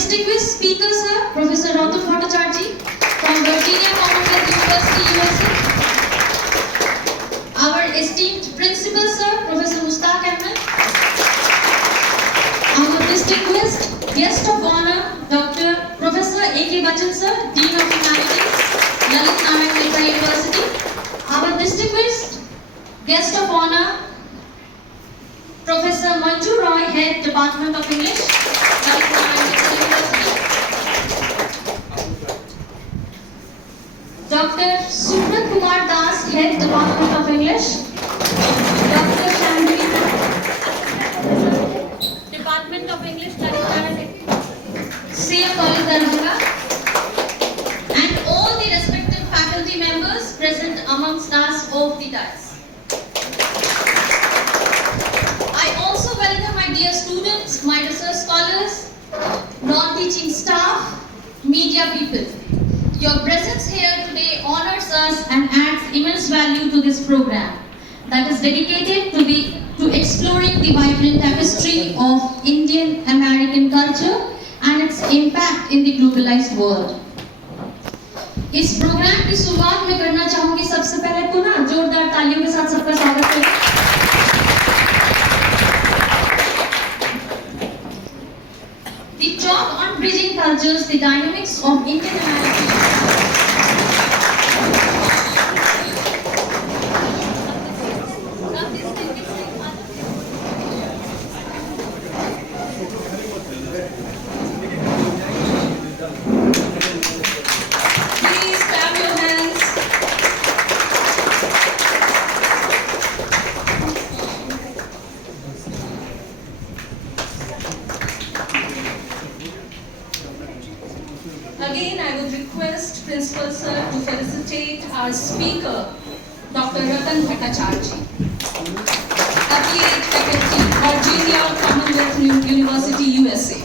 distinguished speaker, sir, Professor Ratan Bhattacharjee from Virginia Commonwealth University, USA. Our esteemed principal, sir, Professor Mustaq Ahmed. Our distinguished guest of honor, Dr. Professor A.K. Bachchan, sir, Dean of Humanities, Lalit Narayan Mehta University. Our distinguished guest of honor, Professor Manju Roy, Head Department of English, Lalit Narayan Mehta University. Dr. Subrat Kumar Das, Head Department of English, Dr. Shambhi, Department of English, Lalit Narayan, CA College Darbhanga, and all the respective faculty members present amongst us of the dais. I also welcome my dear students, my research scholars, non-teaching staff, media people. Your presence here today honors us and adds immense value to this program that is dedicated to exploring the vibrant tapestry of Indian American culture and its impact in the globalized world. इस प्रोग्राम की शुरुआत में करना चाहूंगी सबसे पहले तो ना जोरदार तालियों के साथ सबका स्वागत करें। The talk on bridging cultures, the dynamics of Indian American. Again, I would request Principal Sir to felicitate our speaker, Dr. Ratan Bhattacharjee, Affiliate Faculty, Virginia Commonwealth University, USA.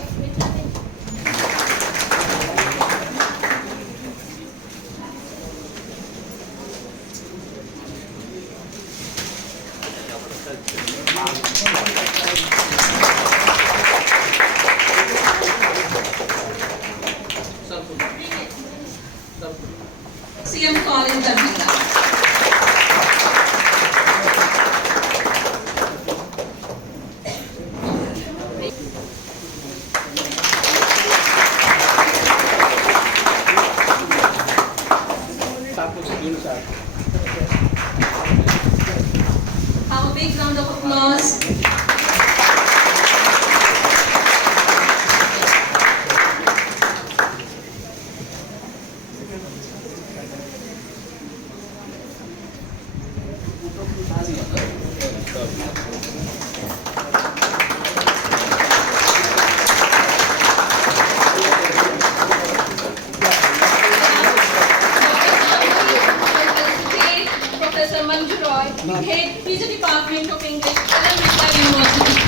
CM College Darbhanga. Have a big round of applause. Professor Manju Roy, Head PG Department of English, Lalit Mehta University.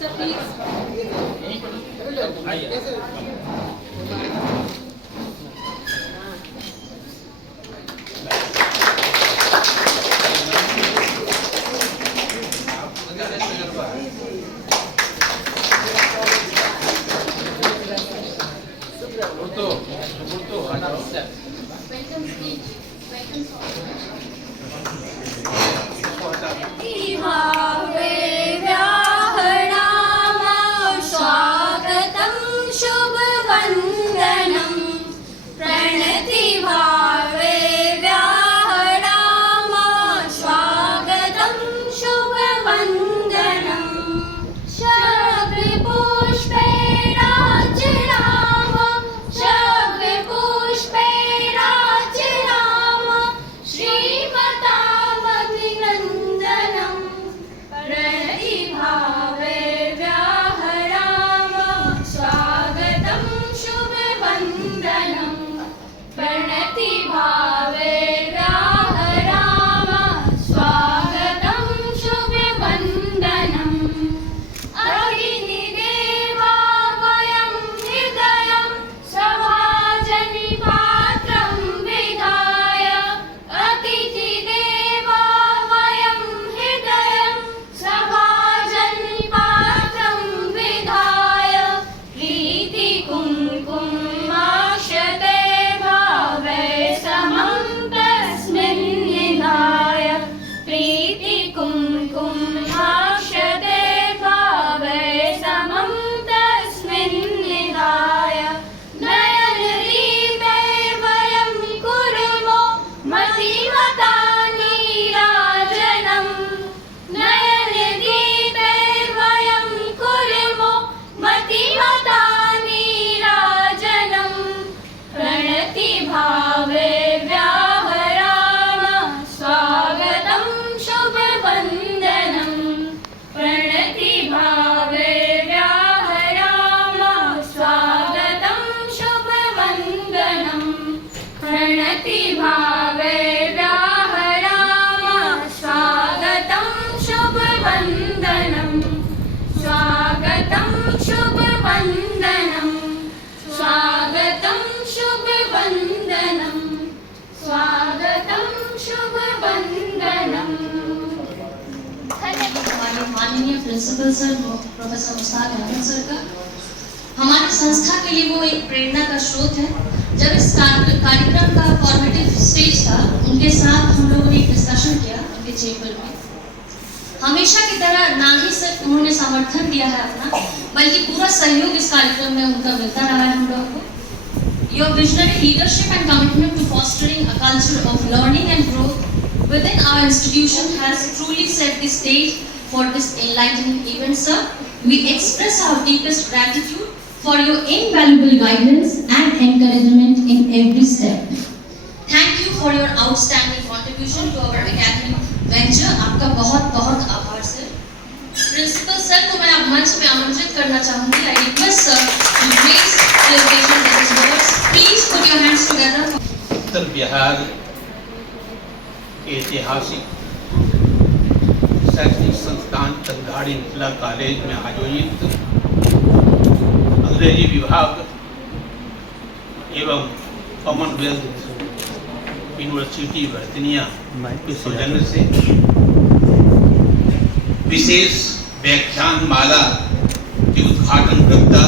Sir, please. Welcome speech. Welcome song. पुष्पे राज शुभ वंदनम। हमारे माननीय principal sir professor Mushtaq Ahmed sir का हमारी संस्था के लिए वो एक प्रेरणा का स्रोत है। जब इस कार्यक्रम का फॉर्मेटिव स्टेज था, उनके साथ हम लोगों ने एक डिस्कशन किया उनके चेंबर में। हमेशा की तरह ना ही सिर्फ उन्होंने समर्थन दिया है अपना, बल्कि पूरा सहयोग इस कार्यक्रम में उनका मिलता रहा है हम लोगों को। Your visionary leadership and commitment to fostering a culture of learning and growth within our institution has truly set the stage for this enlightening event, sir. We express our deepest gratitude for your invaluable guidance and encouragement in every step. Thank you for your outstanding contribution to our academic venture. आपका बहुत बहुत आभार sir. Principal sir को मैं अब मंच पे आमंत्रित करना चाहूंगी। I request sir to grace the occasion with his words. Please put your hands together. उत्तर बिहार के ऐतिहासिक शैक्षणिक संस्थान तलघाड़ी मिथिला कॉलेज में आयोजित अंग्रेजी विभाग एवं कॉमनवेल्थ यूनिवर्सिटी वर्तनिया के सौजन्य से विशेष व्याख्यान माला के उद्घाटन करता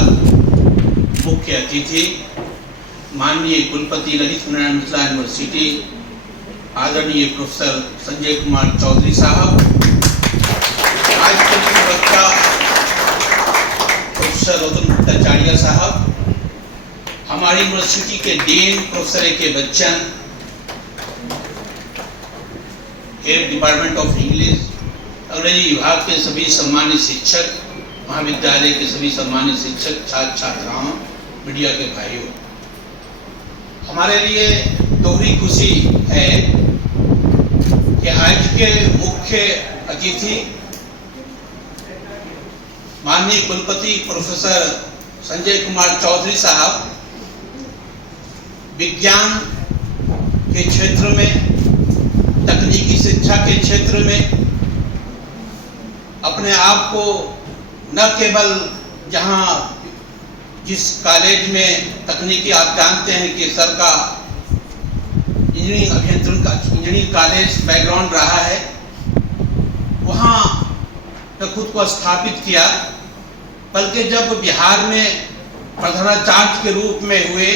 मुख्य अतिथि माननीय कुलपति ललित नारायण मिथिला यूनिवर्सिटी आदरणीय प्रोफेसर संजय कुमार चौधरी साहब, आज के वक्ता प्रोफेसर रतन भट्टाचार्य साहब, हमारी यूनिवर्सिटी के डीन प्रोफेसर के Bachchan, head department of English, अंग्रेजी विभाग के सभी सम्मानित शिक्षक, महाविद्यालय के सभी सम्मानित शिक्षक, छात्र छात्राओं, मीडिया के भाइयों, हमारे लिए दोहरी खुशी है कि आज के मुख्य अतिथि माननीय कुलपति प्रोफेसर संजय कुमार चौधरी साहब विज्ञान के क्षेत्र में, तकनीकी शिक्षा के क्षेत्र में अपने आप को न केवल जहां जिस कॉलेज में तकनीकी आप जानते हैं कि सर का इंजीनियरिंग अभियंत्रण का इंजीनियरिंग कॉलेज बैकग्राउंड रहा है, वहाँ तो खुद को स्थापित किया, बल्कि जब बिहार में प्रधानाचार्य के रूप में हुए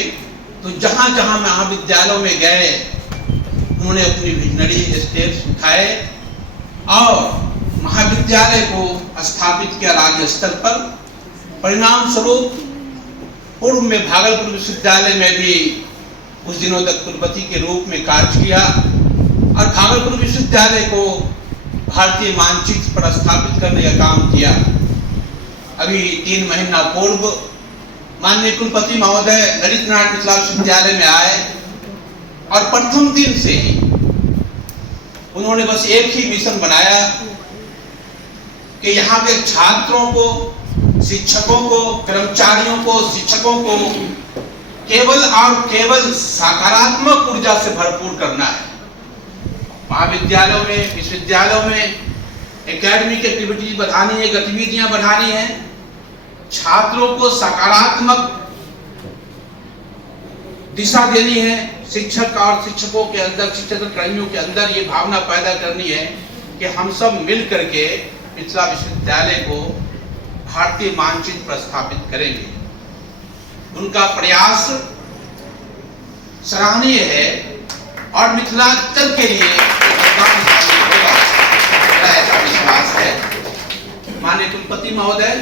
तो जहाँ जहाँ महाविद्यालयों में गए उन्होंने अपनी विजनरी स्टेप्स उठाए और महाविद्यालय को स्थापित किया राज्य स्तर पर। परिणाम स्वरूप पूर्व में भागलपुर विश्वविद्यालय में भी कुछ दिनों तक कुलपति के रूप में कार्य किया और भागलपुर विश्वविद्यालय को भारतीय मानचित्र पर स्थापित करने का काम किया। अभी 3 महीना पूर्व माननीय कुलपति महोदय ललित नारायण मिथिला विश्वविद्यालय में आए और प्रथम दिन से ही उन्होंने बस एक ही मिशन बनाया कि यहाँ के छात्रों को, शिक्षकों को, कर्मचारियों को, शिक्षकों को केवल और केवल सकारात्मक ऊर्जा से भरपूर करना है। महाविद्यालयों में, विश्वविद्यालयों में एकेडमिक एक्टिविटीज बढ़ानी है, गतिविधियां बढ़ानी है, छात्रों को सकारात्मक दिशा देनी है, शिक्षक और शिक्षकों के अंदर, शिक्षक कर्मियों के अंदर ये भावना पैदा करनी है कि हम सब मिल करके मिथिला विश्वविद्यालय को भारतीय मानचित्र पर स्थापित करेंगे। उनका प्रयास सराहनीय है और मिथिलांचल के लिए ऐसा विश्वास है। माननीय कुलपति महोदय,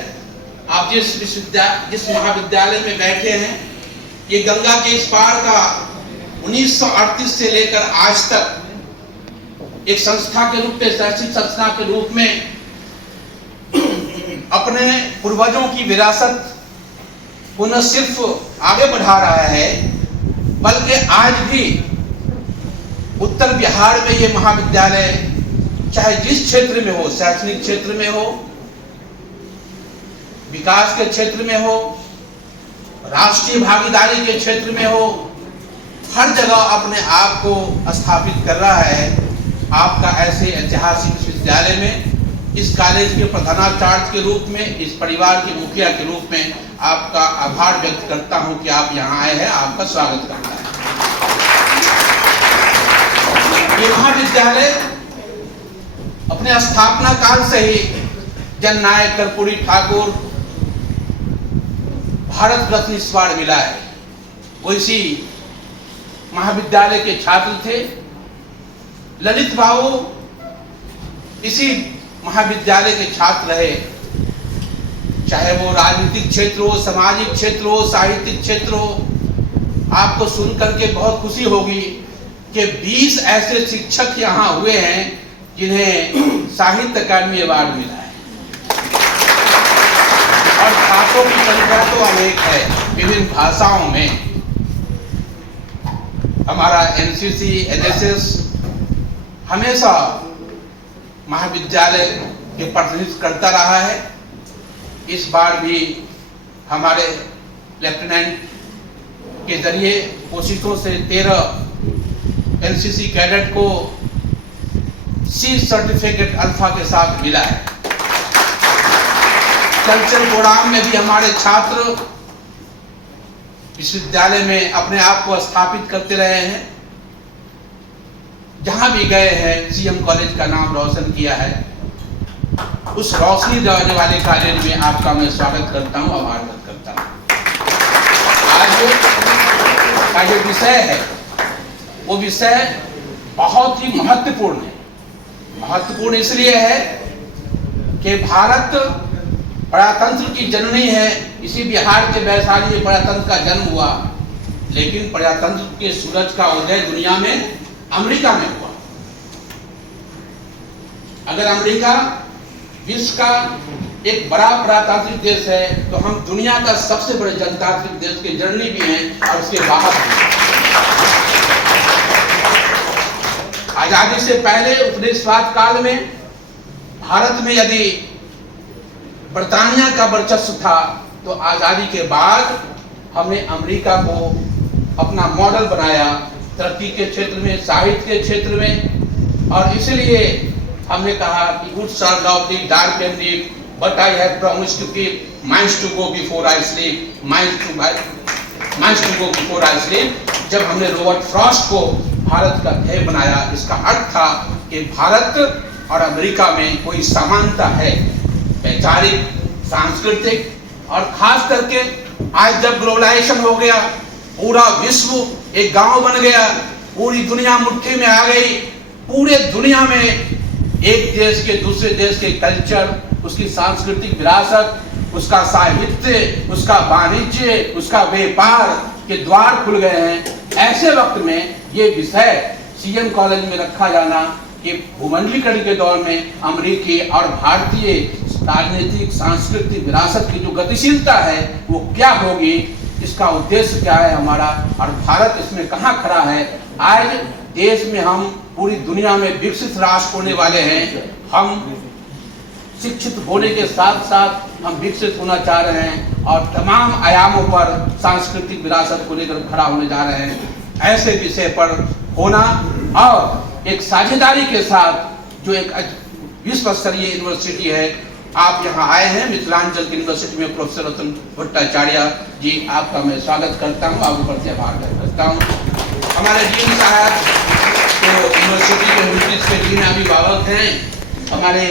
आप जिस महाविद्यालय में बैठे हैं, ये गंगा के इस पार का 1938 से लेकर आज तक एक संस्था के रूप में, शैक्षिक संस्था के रूप में अपने पूर्वजों की विरासत को न सिर्फ आगे बढ़ा रहा है, बल्कि आज भी उत्तर बिहार में ये महाविद्यालय चाहे जिस क्षेत्र में हो, शैक्षणिक क्षेत्र में हो, विकास के क्षेत्र में हो, राष्ट्रीय भागीदारी के क्षेत्र में हो, हर जगह अपने आप को स्थापित कर रहा है। आपका ऐसे ऐतिहासिक विश्वविद्यालय में, इस कॉलेज के प्रधानाचार्य के रूप में, इस परिवार के मुखिया के रूप में आपका आभार व्यक्त करता हूं कि आप यहां आए हैं, आपका स्वागत करता है। ये महाविद्यालय अपने स्थापना काल से ही जननायक कर्पूरी ठाकुर भारत रत्न इस बार मिला है। वो इसी महाविद्यालय के छात्र थे। ललित बाबू इसी महाविद्यालय के छात्र रहे। चाहे वो राजनीतिक क्षेत्र हो, सामाजिक क्षेत्र हो, साहित्यिक क्षेत्र हो। आपको सुन करके बहुत खुशी होगी कि 20 ऐसे शिक्षक यहाँ हुए हैं जिन्हें साहित्य अकादमी अवार्ड मिला है, और छात्रों की संख्या तो अनेक है विभिन्न भाषाओं में। हमारा एनसीसी, एनएसएस हमेशा महाविद्यालय के प्रतिनिधित्व करता रहा है। इस बार भी हमारे लेफ्टिनेंट के जरिए कोशिशों से 13 एनसीसी कैडेट को सी सर्टिफिकेट अल्फा के साथ मिला है। कल्चरल प्रोग्राम में भी हमारे छात्र विश्वविद्यालय में अपने आप को स्थापित करते रहे हैं। जहां भी गए हैं सीएम कॉलेज का नाम रोशन किया है। उस रोशनी देने वाले कॉलेज में आपका मैं स्वागत करता हूं, आभार व्यक्त करता हूं। आज का जो विषय है वो विषय बहुत ही महत्वपूर्ण है। महत्वपूर्ण इसलिए है कि भारत प्रजातंत्र की जननी है। इसी बिहार के वैशाली में प्रजातंत्र का जन्म हुआ, लेकिन प्रजातंत्र के सूरज का उदय दुनिया में अमेरिका में हुआ। अगर अमेरिका विश्व का एक बड़ा प्रजातांत्रिक देश है, तो हम दुनिया का सबसे बड़े जनतांत्रिक देश के जननी भी हैं और उसके बाहर भी। आजादी से पहले उपनिवेशवाद काल में भारत में यदि बर्तानिया का वर्चस्व था, तो आजादी के बाद हमने अमेरिका को अपना मॉडल बनाया तरक्की के क्षेत्र में, साहित्य के क्षेत्र में। और इसलिए हमने कहा कि good shall not be dark and deep, but I have promised to keep minds to go before I sleep, minds to go before I sleep. जब हमने रॉबर्ट फ्रॉस्ट को भारत का ध्येय बनाया, इसका अर्थ था कि भारत और अमेरिका में कोई समानता है, वैचारिक, सांस्कृतिक, और खास करके आज जब ग्लोबलाइजेशन हो गया, पूरा विश्व एक गांव बन गया, पूरी दुनिया मुट्ठी में आ गई। पूरे दुनिया में एक देश के दूसरे देश के कल्चर, उसकी सांस्कृतिक विरासत, उसका साहित्य, उसका वाणिज्य, उसका व्यापार के द्वार खुल गए हैं। ऐसे वक्त में ये विषय सीएम कॉलेज में रखा जाना कि भूमंडलीकरण के दौर में अमेरिकी और भारतीय राजनीतिक सांस्कृतिक विरासत की जो गतिशीलता है वो क्या होगी, इसका उद्देश्य क्या है हमारा, और भारत इसमें कहाँ खड़ा है। आज देश में हम पूरी दुनिया में विकसित राष्ट्र होने वाले हैं। हम शिक्षित होने के साथ साथ हम विकसित होना चाह रहे हैं और तमाम आयामों पर सांस्कृतिक विरासत को लेकर खड़ा होने जा रहे हैं। ऐसे विषय पर होना और एक साझेदारी के साथ जो एक विश्व स्तरीय यूनिवर्सिटी है, आप यहाँ आए हैं मिथिलांचल की यूनिवर्सिटी में। प्रोफेसर रतन भट्टाचार्य जी, आपका मैं स्वागत करता हूँ, आपके प्रति आभार व्यक्त करता हूँ। हमारे डीन साहब तो यूनिवर्सिटी के ह्यूमैनिटीज के डीन अभिभावक हैं। हमारे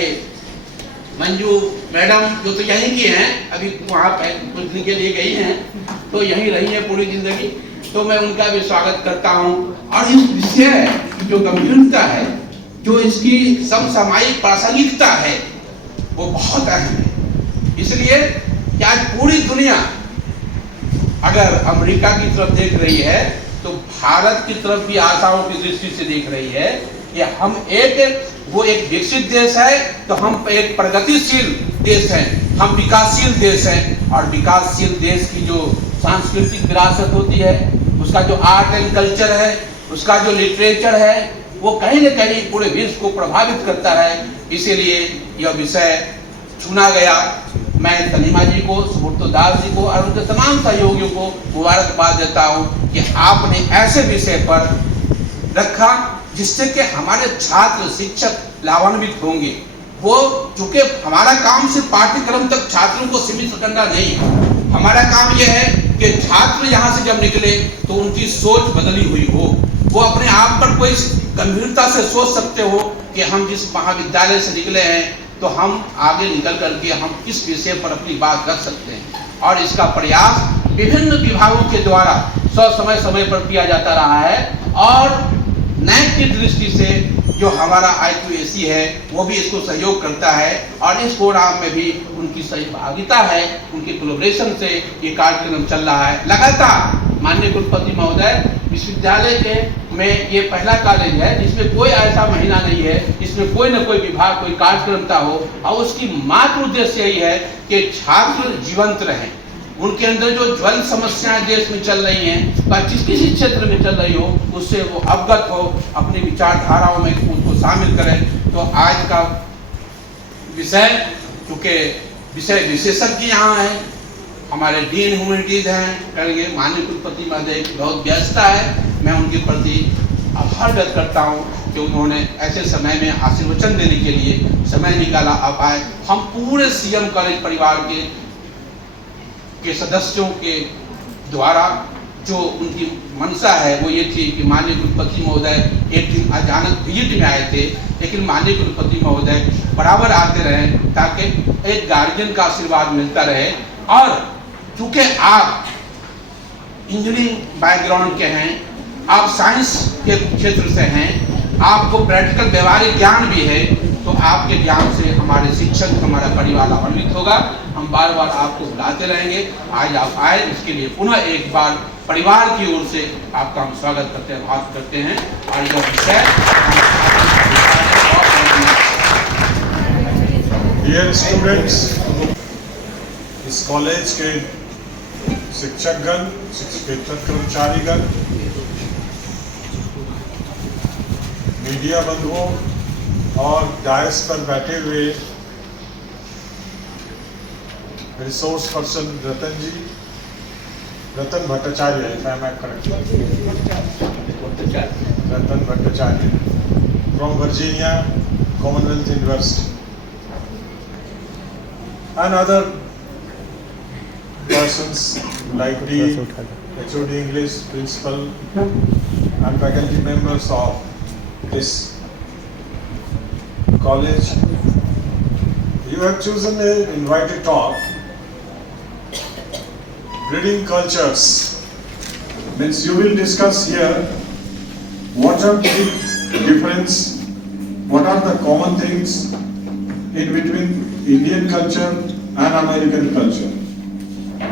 मंजू मैडम जो तो यहीं की हैं, अभी वहाँ कुछ दिन के लिए गई हैं, तो यहीं रही है पूरी जिंदगी, तो मैं उनका भी स्वागत करता हूँ। और इस विषय की जो गंभीरता है, जो इसकी समसामयिक प्रासंगिकता है, वो बहुत अहम है। इसलिए कि आज पूरी दुनिया अगर अमेरिका की तरफ देख रही है, तो भारत की तरफ भी आशाओं की दृष्टि से देख रही है कि हम वो एक विकसित देश है, तो हम एक प्रगतिशील देश हैं, हम विकासशील देश हैं। और विकासशील देश की जो सांस्कृतिक विरासत होती है, उसका जो आर्ट एंड कल्चर है, उसका जो लिटरेचर है, वो कहीं न कहीं पूरे विश्व को प्रभावित करता है। इसीलिए यह विषय चुना गया। मैं तनीमा जी को, सुब्रतो दास जी को और उनके तमाम सहयोगियों को मुबारकबाद देता हूँ कि आपने ऐसे विषय पर रखा जिससे कि हमारे छात्र शिक्षक लाभान्वित होंगे। वो चूंकि हमारा काम सिर्फ पाठ्यक्रम तक छात्रों को सीमित करना नहीं है, हमारा काम यह है कि छात्र यहाँ से जब निकले तो उनकी सोच बदली हुई हो, वो अपने आप पर कोई गंभीरता से सोच सकते हो कि हम जिस महाविद्यालय से निकले हैं तो हम आगे निकल करके हम किस विषय पर अपनी बात रख सकते हैं। और इसका प्रयास विभिन्न विभागों के द्वारा समय पर किया जाता रहा है। और नैक की दृष्टि से जो हमारा I2AC है वो भी इसको सहयोग करता है और इस प्रोग्राम में भी उनकी सहभागिता है, उनके कोलैबोरेशन से ये कार्यक्रम चल रहा है लगातार। माननीय कुलपति महोदय, विश्वविद्यालय के में ये पहला कॉलेज है जिसमें कोई ऐसा महीना नहीं है जिसमें कोई न कोई विभाग कोई कार्यक्रमता हो और उसकी मात्र उद्देश्य यही है कि छात्र जीवंत रहें, उनके अंदर जो ज्वलंत समस्याएं देश में चल रही हैं या किसी क्षेत्र में चल रही हो उससे वो अवगत हो, अपनी विचारधाराओं में उनको शामिल करें। तो आज का विषय, चूँकि विषय विशेषज्ञ यहाँ हैं, हमारे डीन ह्यूमैनिटीज हैं करेंगे, माननीय कुलपति महोदय की बहुत व्यस्तता है, मैं उनके प्रति आभार व्यक्त करता हूँ कि उन्होंने ऐसे समय में आशीर्वचन देने के लिए समय निकाला। आप आए, हम पूरे CM कॉलेज परिवार के सदस्यों के द्वारा जो उनकी मंशा है वो ये थी कि माननीय कुलपति महोदय एक दिन अचानक विजिट में आए थे, लेकिन माननीय कुलपति महोदय बराबर आते रहे ताकि एक गार्जियन का आशीर्वाद मिलता रहे। और चूँकि आप इंजीनियरिंग बैकग्राउंड के हैं, आप साइंस के क्षेत्र से हैं, आपको प्रैक्टिकल व्यवहारिक ज्ञान भी है, तो आपके ज्ञान से हमारे शिक्षक, हमारा परिवार लाभान्वित होगा। हम बार बार आपको बुलाते रहेंगे। आज आप आए, इसके लिए पुनः एक बार परिवार की ओर से आपका हम स्वागत करते हैं, बात करते हैं। और यह विषय डियर स्टूडेंट्स, इस कॉलेज के शिक्षकगण, शिक्षकेतर कर्मचारीगण, मीडिया बंधुओं और डायस पर बैठे हुए रिसोर्स पर्सन रतन भट्टाचार्य, Ratan Bhattacharya from Virginia Commonwealth university, and other persons like the HOD English principal and faculty members of this college. You have chosen an invited talk, breeding cultures. Means you will discuss here what are the difference, what are the common things in between Indian culture and American culture.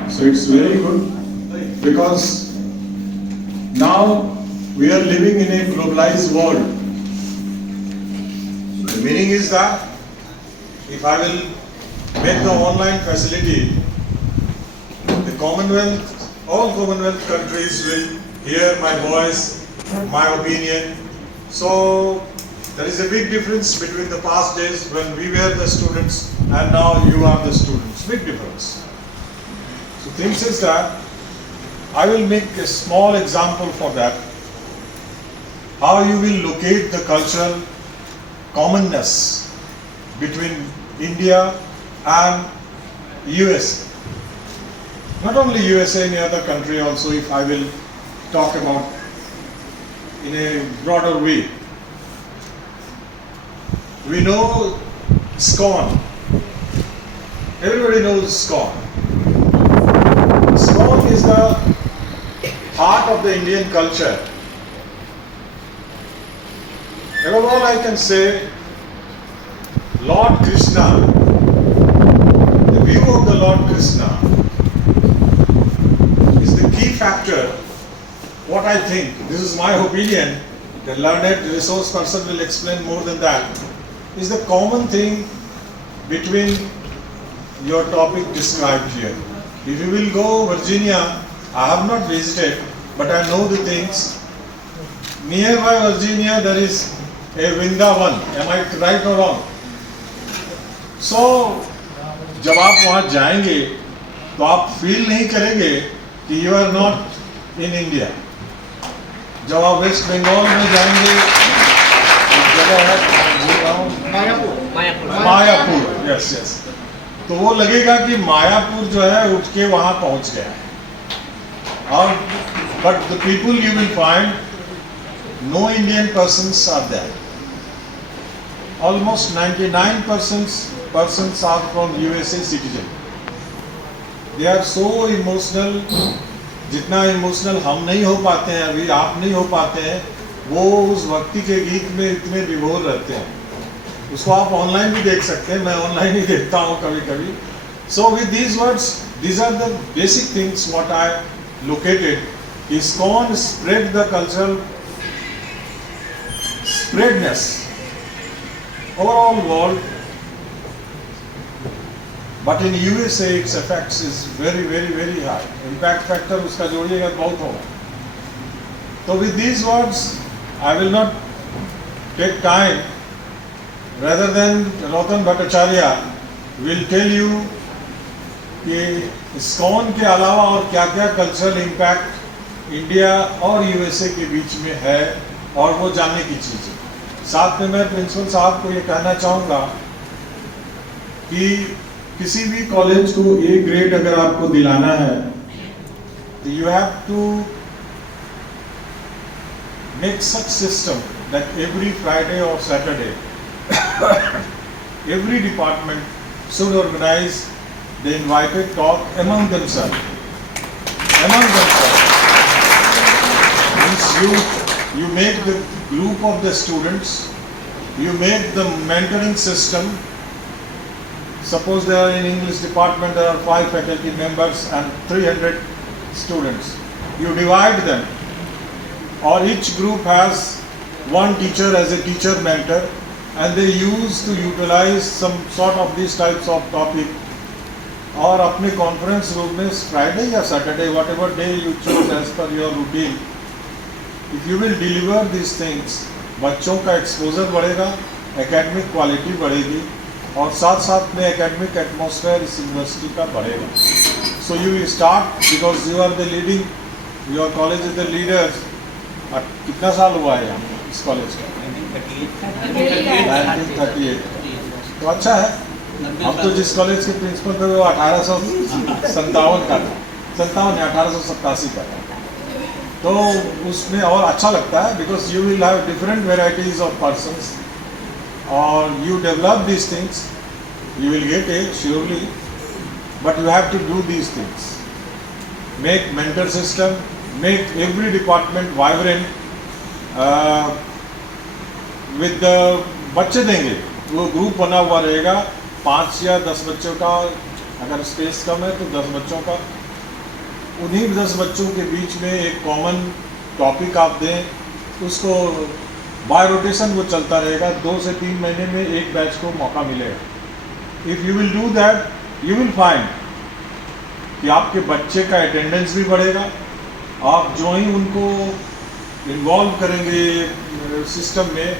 So it's very good because now we are living in a globalized world. The meaning is that if I will make the online facility, the Commonwealth, all Commonwealth countries will hear my voice, my opinion. So there is a big difference between the past days when we were the students and now you are the students. Big difference. So things is that I will make a small example for that. How you will locate the cultural commonness between India and USA. Not only USA, any other country also, if I will talk about in a broader way. We know SCON. Everybody knows SCON. SCON is the heart of the Indian culture. Above all, I can say Lord Krishna, the view of the Lord Krishna is the key factor. What I think, this is my opinion, the learned resource person will explain more than that, is the common thing between your topic described here. If you will go Virginia, I have not visited, but I know the things. Nearby Virginia there is a Vrindavan. Am I right or wrong? So, जब आप वहाँ जाएंगे तो आप फील नहीं करेंगे कि you are not in India. जब आप वेस्ट बंगाल में जाएंगे, मायापुर, यस यस, तो वो लगेगा कि मायापुर जो है उठ के वहाँ पहुँच गया है। और but the people you will find no Indian persons are there. Almost 99% are from USA citizen. They are so emotional. जितना इमोशनल हम नहीं हो पाते हैं, अभी आप नहीं हो पाते हैं, वो उस भक्ति के गीत में इतने विभोर रहते हैं. उसको आप ऑनलाइन भी देख सकते हैं, मैं ऑनलाइन ही देखता हूँ कभी कभी. So with these words, these are the basic things what I located. ISKCON spread the cultural spreadness overall world, but in USA its effects is very very very high. Impact factor उसका जोड़िएगा बहुत होगा. So with these words, I will not take time. Rather than Ratan Bhattacharya will tell you कि ISKCON के अलावा और क्या क्या कल्चरल इम्पैक्ट इंडिया और यूएसए के बीच में है और वो जानने की चीज़ है. साथ में मैं प्रिंसिपल साहब को ये कहना चाहूँगा कि किसी भी कॉलेज को ए ग्रेड अगर आपको दिलाना है तो you have to make such system that every Friday और Saturday every department should organize the invited talk among themselves. Means you make the group of the students, you make the mentoring system. Suppose there are in English department there are 5 faculty members and 300 students. You divide them, or each group has one teacher as a teacher mentor. And they used to utilize some sort of these types of topic. और अपने conference room में Friday या Saturday, whatever day you choose as per your routine, if you will deliver these things, बच्चों का exposure बढ़ेगा, academic quality बढ़ेगी, और साथ साथ में academic atmosphere इस university का बढ़ेगा. So you will start because you are the leading, your college is the leaders. कितना साल हुआ है यहाँ इस कॉलेज का? 1938. तो अच्छा है. अब तो जिस कॉलेज के प्रिंसिपल थे वो 1857 का था, 1887 का था. तो उसमें और अच्छा लगता है because you will have different varieties of persons और you develop these things. You will get a surely, but you have to do these things. Make mentor system, make every department vibrant. With बच्चे देंगे, वो ग्रुप बना हुआ रहेगा 5 या 10 बच्चों का. अगर स्पेस कम है तो 10 बच्चों का. उन्हीं 10 बच्चों के बीच में एक कॉमन टॉपिक आप दें, उसको बाय रोटेशन वो चलता रहेगा. 2 से 3 महीने में एक बैच को मौका मिलेगा. If you will do that, you will find कि आपके बच्चे का अटेंडेंस भी बढ़ेगा. आप जो ही उनको इन्वॉल्व करेंगे सिस्टम में,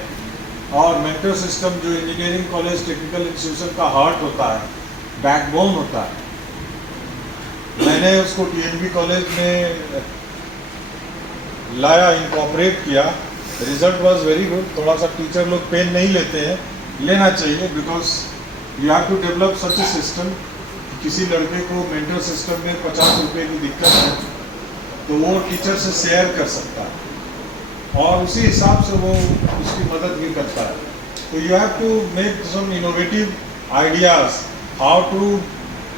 और मेंटर सिस्टम जो इंजीनियरिंग कॉलेज टेक्निकल इंस्टीट्यूशन का हार्ट होता है, बैकबोन होता है. मैंने उसको टीएनबी कॉलेज में लाया, इनकॉर्पोरेट किया. Result was very good. थोड़ा सा टीचर लोग पेन नहीं लेते हैं, लेना चाहिए because you have to develop such a system. किसी लड़के को मेंटर सिस्टम में 50 रुपये की दिक्कत है तो वो टीचर से शेयर कर सकता है और उसी हिसाब से वो उसकी मदद भी करता है. तो you have to make some innovative ideas how to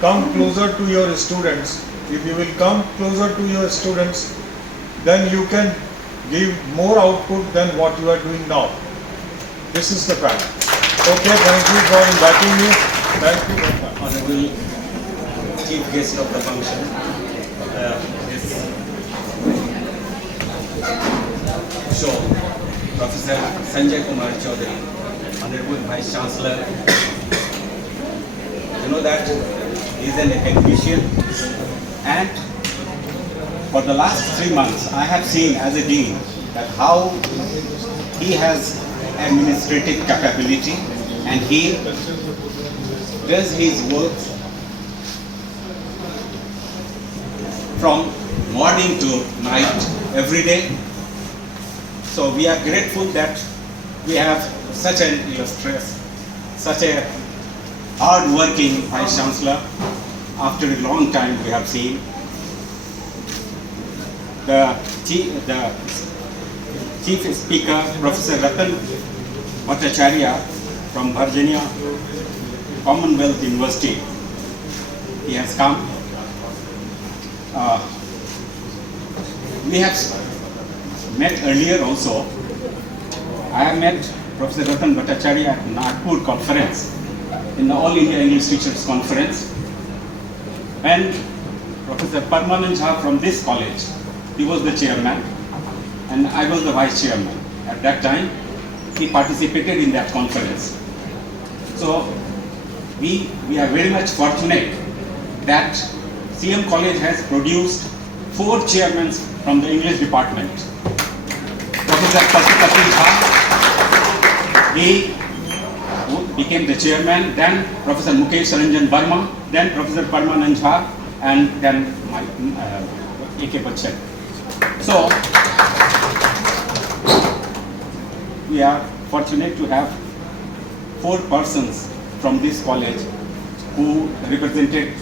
come closer to your students. If you will come closer to your students then you can give more output than what you are doing now. This is the plan. Okay, thank you for inviting me. Thank you. Honorable Chief Guest of the function, this show, Professor Sanjay Kumar Chaudhary, Honorable Vice Chancellor. You know that he is an academician, and for the last 3 months I have seen as a dean that how he has administrative capability and he does his work from morning to night every day. So we are grateful that we have such an illustrious, such a hard-working Vice Chancellor. After a long time we have seen the Chief Speaker Professor Ratan Bhattacharya from Virginia Commonwealth University. He has come. We have met earlier also. I have met Professor Ratan Bhattacharya at Nagpur conference, in the All India English Teachers Conference. And Professor Parmanand Jha from this college, he was the chairman and I was the vice chairman. At that time, he participated in that conference. So we are very much fortunate that CM College has produced 4 chairmen from the English department. Professor Pasupati Jha, he became the chairman, then Professor Mukesh Ranjan Verma, then Professor Parmanand Jha, and then A.K. Bachchan. So, we are fortunate to have 4 persons from this college who represented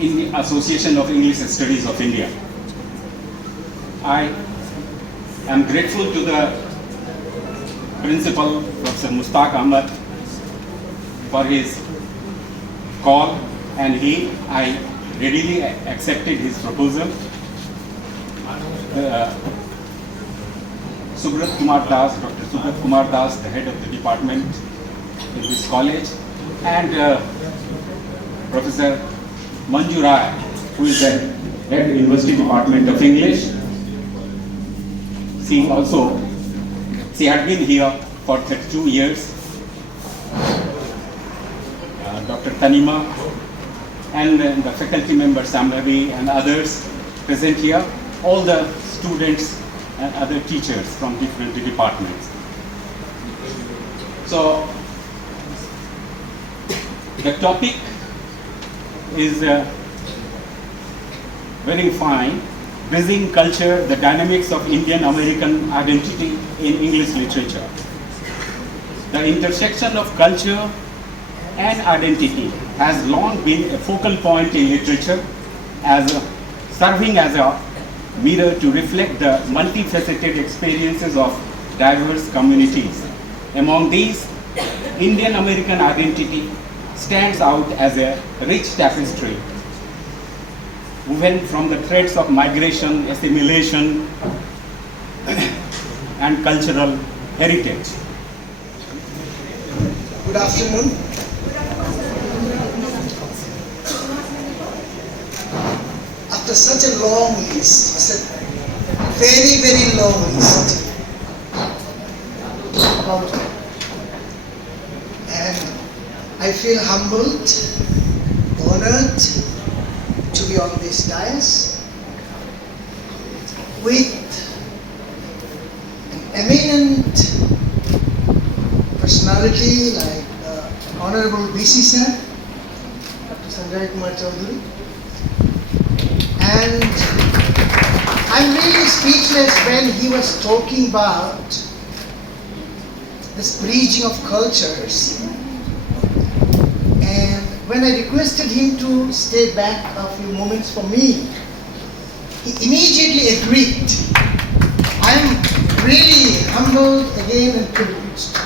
in the Association of English Studies of India. I am grateful to the principal, Professor Mustaq Ahmad, for his call, and I readily accepted his proposal. Subrat Kumar Das, Dr. Subrat Kumar Das, the head of the department in this college, and Professor Manju Rai, who is the head of the University Department of English. She had been here for 32 years. Dr. Tanima and the faculty member Samravi and others present here, all the students and other teachers from different departments. So the topic is very fine: bridging culture, the dynamics of Indian American identity in English literature. The intersection of culture and identity has long been a focal point in literature, serving as a mirror to reflect the multifaceted experiences of diverse communities. Among these, Indian American identity stands out as a rich tapestry, woven from the threads of migration, assimilation, and cultural heritage. Good afternoon. After such a long list, very, very long list about it, and I feel humbled, honored to be on this dais with an eminent personality like Honorable BC sir, Dr. Sanjay Kumar Chaudhary. And I'm really speechless when he was talking about this bridging of cultures. And when I requested him to stay back a few moments for me, he immediately agreed. I'm really humbled again and privileged.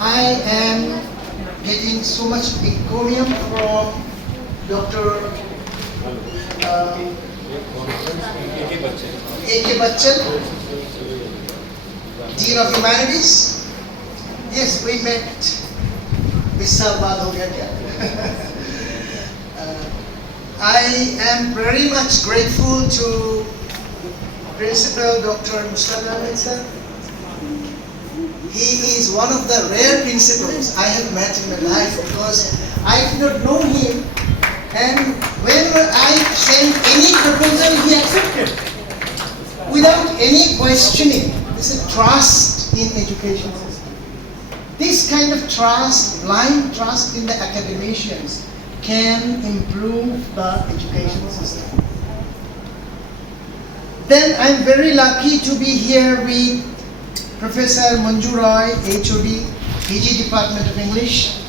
I am getting so much encomium from Dr. A.K. Bachchan, Dean of Humanities. Yes, we met. I am very much grateful to Principal Dr. Mustaq Ahmad sir. He is one of the rare principals I have met in my life because I did not know him, and whenever I sent any proposal, he accepted without any questioning. This is trust in education system. This kind of trust, blind trust in the academicians, can improve the education system. Then I'm very lucky to be here with Professor Manju Rai, HOD, PG Department of English.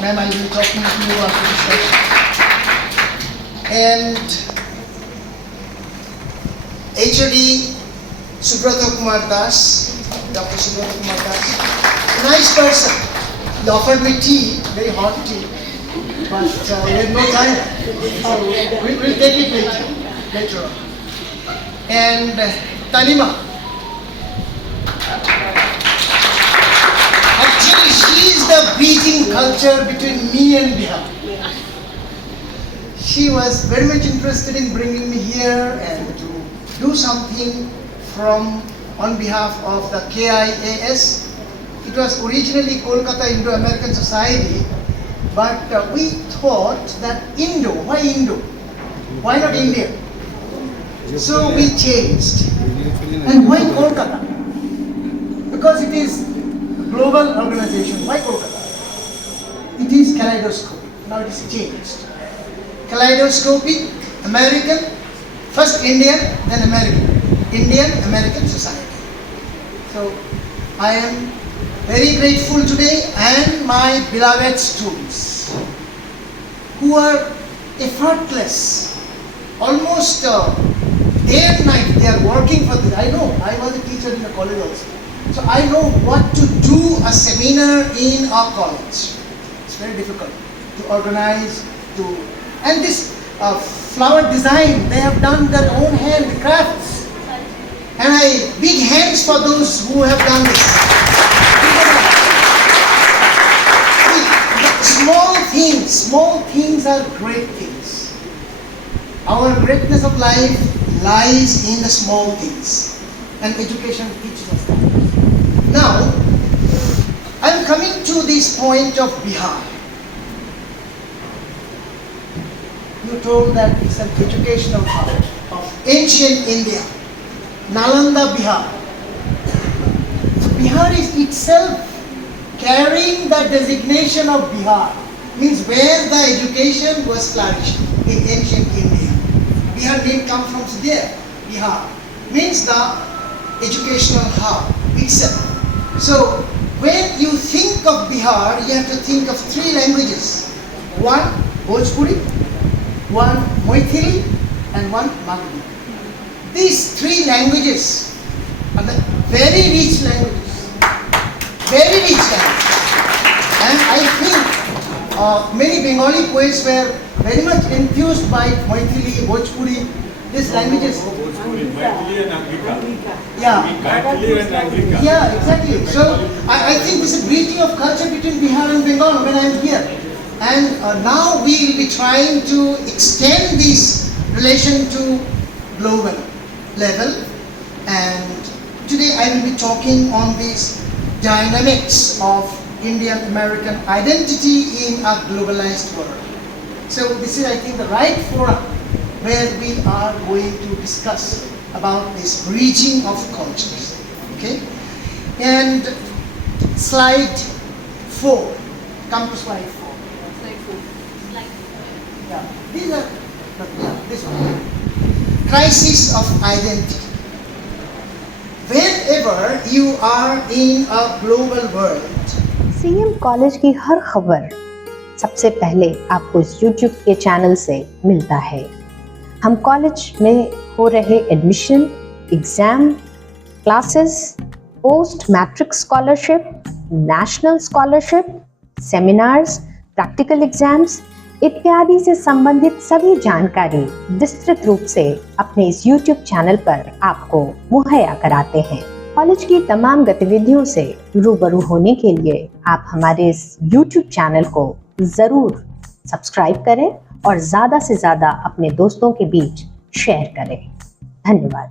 Ma'am, I will be talking to you after this session. And HOD Subrata Kumar Das, Dr. Subrata Kumar Das. Nice person. He offered me tea, very hot tea, but we had no time. We'll take it later on. And Tanima. Actually, she is the bridging culture between me and Bihar. She was very much interested in bringing me here and to do something on behalf of the KIAS. It was originally Kolkata Indo-American Society, but we thought that why Indo? Why not India? So we changed. And why Kolkata? Because it is a global organization. Why Kolkata? It is kaleidoscope. Now it is changed. Kaleidoscopic, American, first Indian, then American. Indian American Society. So I am very grateful today, and my beloved students who are effortless, almost day and night they are working for this. I know, I was a teacher in the college also. So I know what to do a seminar in our college. It's very difficult to organize, and this flower design, they have done their own hand crafts. And big hands for those who have done this. Small things are great things. Our greatness of life lies in the small things, and education teaches us that. Now, I'm coming to this point of Bihar. You told that it's an educational hub of ancient India, Nalanda, Bihar. So Bihar is itself carrying the designation of Bihar, means where the education was flourishing in ancient India. Bihar didn't come from there. Bihar means the educational hub itself. So when you think of Bihar, you have to think of three languages. One Bhojpuri, one Maithili, and one Magadhi. These three languages are the very rich languages. Very rich languages. And I think many Bengali poets were very much enthused by Maithili, Bhojpuri, these languages. Maithili and Anglika. Yeah. Maithili and Anglika. Yeah, exactly. So I think this is a bridging of culture between Bihar and Bengal when I am here. And now we will be trying to extend this relation to global level. And today I will be talking on these dynamics of Indian American identity in a globalized world. So this is, I think, the right forum where we are going to discuss about this bridging of cultures. Okay? And slide 4. Come to slide 4. Yeah. These are, this one. Crisis of identity. Whenever you are in a global world, CM college की हर खबर सबसे पहले आपको इस YouTube के चैनल से मिलता है। हम कॉलेज में हो रहे admission, exam, classes, post matric scholarship, national scholarship, seminars, practical exams इत्यादि से संबंधित सभी जानकारी विस्तृत रूप से अपने इस YouTube चैनल पर आपको मुहैया कराते हैं। कॉलेज की तमाम गतिविधियों से रूबरू होने के लिए आप हमारे इस YouTube चैनल को जरूर सब्सक्राइब करें और ज़्यादा से ज़्यादा अपने दोस्तों के बीच शेयर करें। धन्यवाद।